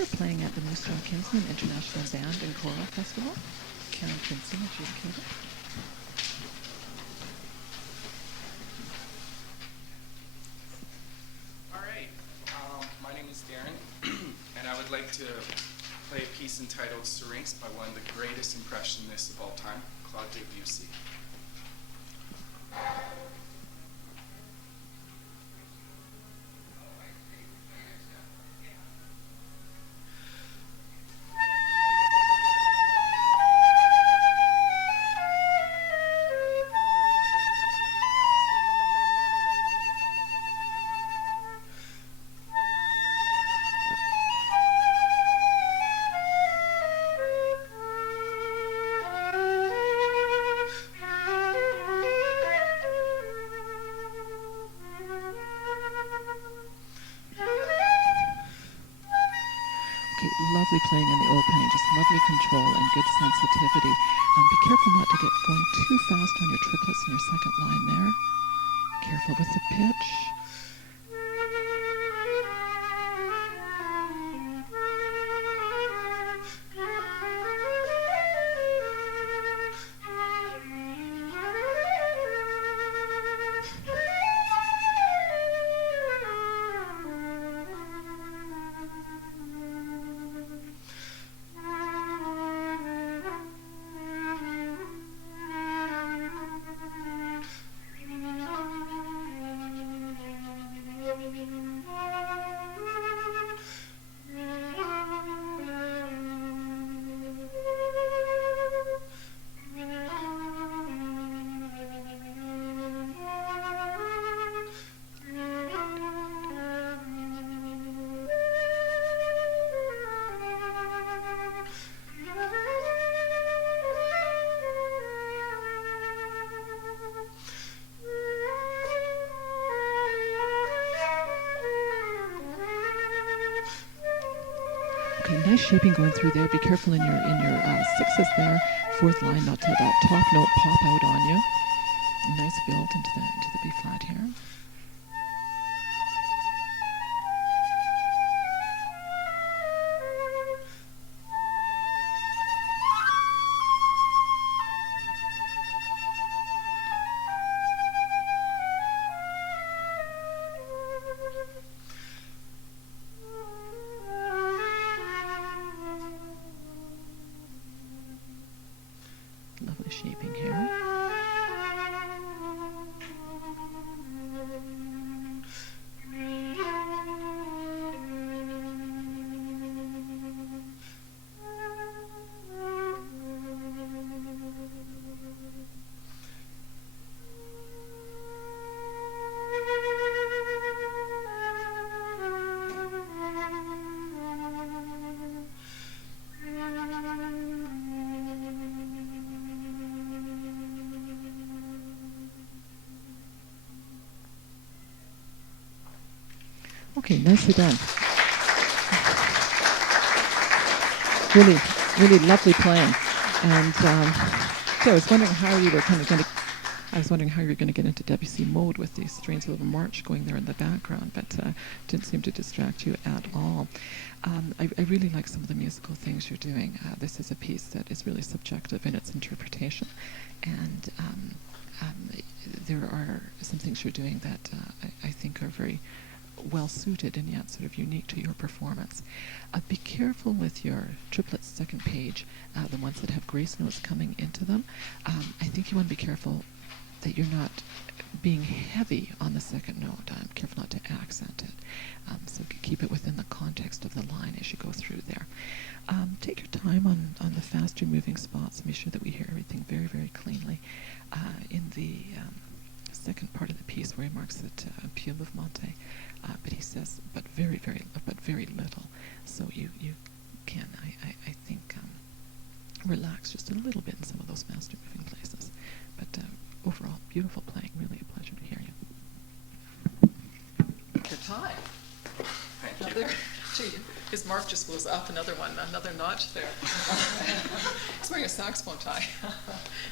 Vancouver, playing at the Moose Jaw Kinsman International Band and Choral Festival. Karen Quincy, Adjudication. All right, my name is Darren, and I would like to play a piece entitled Syrinx by one of the greatest impressionists of all time, Claude Debussy. Lovely playing in the opening, just lovely control and good sensitivity. Be careful not to get going too fast on your triplets in your second line there. Careful with the pitch. Nice shaping going through there. Be careful in your sixes there. Fourth line, not to that top note pop out on you. Nice build into the B flat here. Lovely shaping here. Okay, nicely done. Really, really lovely playing. And so I was wondering how you were kind of going to. I was wondering how you were going to get into Debussy mode with these strains of a march going there in the background, but didn't seem to distract you at all. I really like some of the musical things you're doing. This is a piece that is really subjective in its interpretation, and there are some things you're doing that I think are very well suited and yet sort of unique to your performance. Be careful with your triplets second page, the ones that have grace notes coming into them. I think you want to be careful that you're not being heavy on the second note. Careful not to accent it. So keep it within the context of the line as you go through there. Take your time on the faster moving spots. Make sure that we hear everything very, very cleanly. In the second part of the piece where he marks it più movement, but he says, but very little. So you can, I think, relax just a little bit in some of those faster moving places. But overall, beautiful playing. Really a pleasure to hear you. Good time. Thank you. Gee, his mark just goes up another notch there. He's wearing a saxophone tie.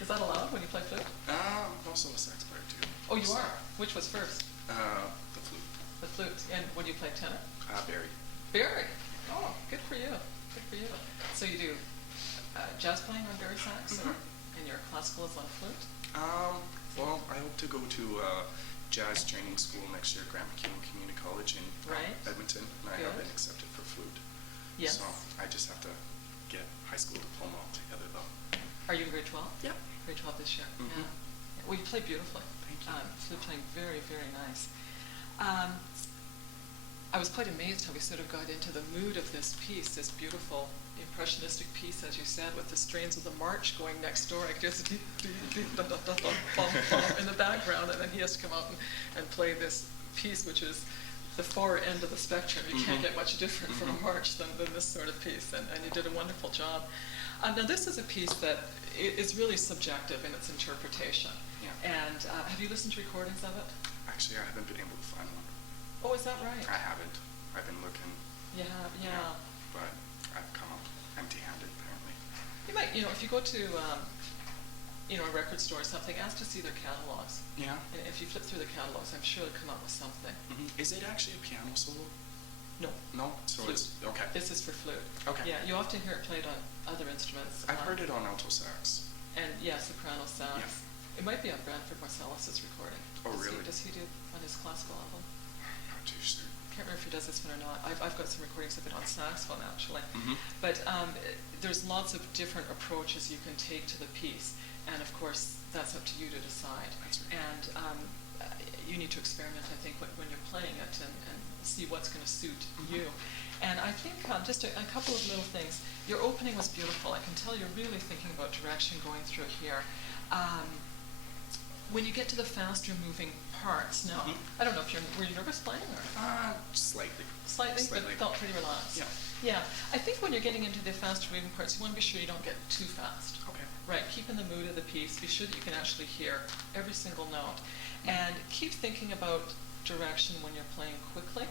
Is that allowed when you play flute? I'm also a sax player too. Oh, you are? Which was first? The flute. The flute. And when you play tenor? Barry. Barry. Oh, good for you. Good for you. So you do jazz playing on Barry sax, or and your classical is on flute? Well, I hope to go to jazz training school next year at Grand Maquin Community College in Right. Edmonton, and I have Good. been accepted for flute. Yes. So I just have to get high school diploma all together, though. Are you in grade 12? Yeah. Grade 12 this year. Mhm. Yeah. Well, you play beautifully. Thank you. Flute playing very, very nice. I was quite amazed how we sort of got into the mood of this piece, this beautiful impressionistic piece, as you said, with the strains of the march going next door. I could just in the background, and then he has to come out and play this piece, which is the far end of the spectrum. You can't get much different from a march than this sort of piece, and you did a wonderful job. Now, this is a piece that is really subjective in its interpretation. Yeah. And have you listened to recordings of it? Actually, I haven't been able to find one. Oh, is that right? I haven't. I've been looking. Yeah. But I've come up empty-handed, apparently. You might, if you go to, a record store or something, ask to see their catalogs. Yeah. And if you flip through the catalogs, I'm sure they'll come up with something. Is it actually a piano solo? No. No? So Flute. it's, okay. This is for flute. Okay. Yeah, you often hear it played on other instruments. I've heard it on alto sax. And soprano sax. Yeah. It might be on Bradford Marsalis' recording. Oh, really? Does he do on his classical album? Not too sure. I can't remember if he does this one or not. I've got some recordings of it on saxophone, actually. Mhm. But there's lots of different approaches you can take to the piece, and of course that's up to you to decide. That's right. And you need to experiment, I think, when you're playing it, and see what's going to suit you. And I think just a couple of little things. Your opening was beautiful. I can tell you're really thinking about direction going through here. When you get to the faster moving parts, now, I don't know if were you nervous playing, or? Slightly. Slightly, but felt pretty relaxed. Yeah, I think when you're getting into the faster moving parts, you want to be sure you don't get too fast. Okay. Right, keep in the mood of the piece, be sure that you can actually hear every single note. And keep thinking about direction when you're playing quickly,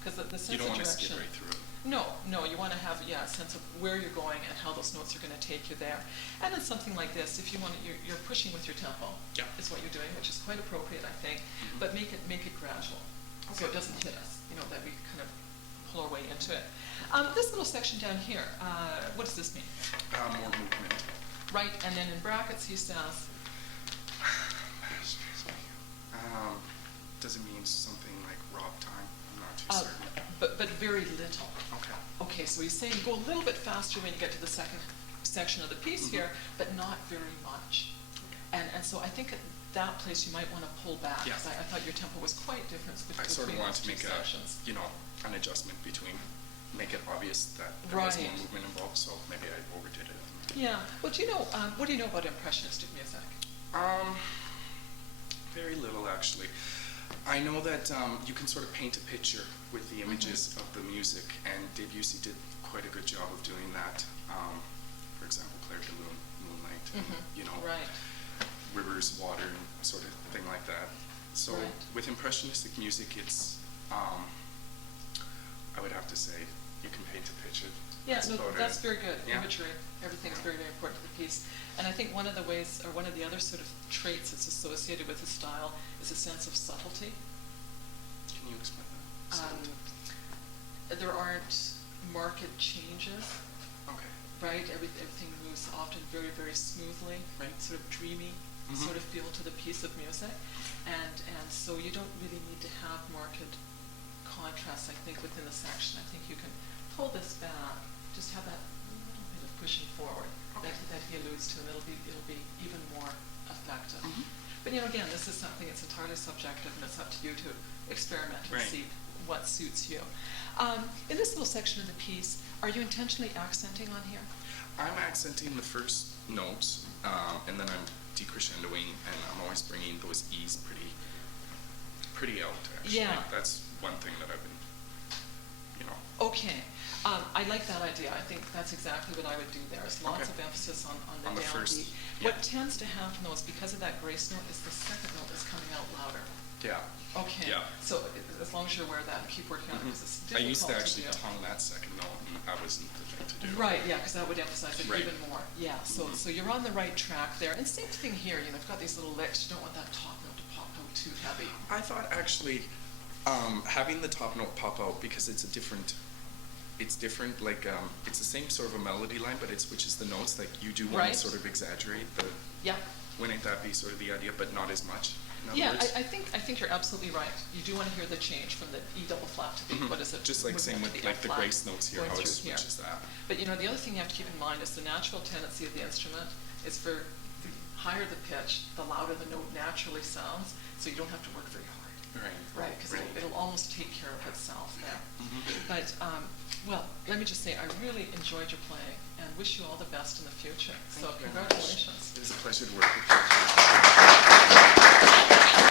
because the sense You don't of want to direction. skid right through it. No, you want to have a sense of where you're going and how those notes are going to take you there. And in something like this, if you want to, you're pushing with your tempo. Yeah. Is what you're doing, which is quite appropriate, I think. But make it gradual, so it doesn't hit us. That we kind of pull our way into it. This little section down here, what does this mean? More movement. Right, and then in brackets he says. Excuse me. Does it mean something like rob time? I'm not too certain. But very little. Okay. Okay, so he's saying go a little bit faster when you get to the second section of the piece here, but not very much. And so I think at that place you might want to pull back. Yeah. I thought your tempo was quite different between I sort of those wanted to two make sections. an adjustment between, make it obvious that there was more movement involved, so maybe I overdid it. Yeah. Well, what do you know about impressionistic music? Very little, actually. I know that you can sort of paint a picture with the images of the music, and Debussy did quite a good job of doing that. For example, Claire de Lune, Moonlight, and, Right. rivers, water, and sort of thing like that. So Right. with impressionistic music, it's, I would have to say, you can paint a picture. Yeah, That's no, about that's it. very good. Yeah. Imagery, everything is very, very important to the piece. And I think one of the ways, or one of the other sort of traits that's associated with the style is a sense of subtlety. Can you explain that? There aren't marked changes, Okay. right? Everything moves often very, very smoothly, Right. sort of dreamy Mhm. sort of feel to the piece of music. And so you don't really need to have marked contrast, I think, within the section. I think you can pull this back, just have that little bit of pushing forward that he alludes to, and it'll be even more effective. But again, this is something that's entirely subjective, and it's up to you to experiment and Right. see what suits you. In this little section of the piece, are you intentionally accenting on here? I'm accenting the first notes, and then I'm decrescendoing, and I'm always bringing those E's pretty out, actually. Yeah. That's one thing that I've been, Okay. I like that idea. I think that's exactly what I would do there, is lots Okay. of emphasis on the On the first, downbeat. yeah. What tends to happen, though, is because of that grace note, is the second note is coming out louder. Yeah. Okay. Yeah. So as long as you're aware of that, and keep working on it, because it's difficult I used to actually do. tongue that second note, and that wasn't the thing to do. Right, yeah, because that would emphasize it Right. even more. Yeah, so you're on the right track there. And same thing here, you've got these little licks. You don't want that top note to pop out too heavy. I thought actually having the top note pop out, because it's a different it's different. Like it's the same sort of a melody line, but it switches the notes. Like you do want Right. to sort of exaggerate the. Yeah. Wouldn't that be sort of the idea, but not as much? In other Yeah, words? I think you're absolutely right. You do want to hear the change from the E double flat to the, Mhm. what is it? Just like moving same up with to like the F flat, grace notes here, going how it through here. switches that. But you know, the other thing you have to keep in mind is the natural tendency of the instrument is for the higher the pitch, the louder the note naturally sounds, so you don't have to work very hard. Right. Right, because it'll almost take care of itself there. Mhm. But, well, let me just say, I really enjoyed your playing and wish you all the best in the future. Thank So you very much. congratulations. It was a pleasure to work with you.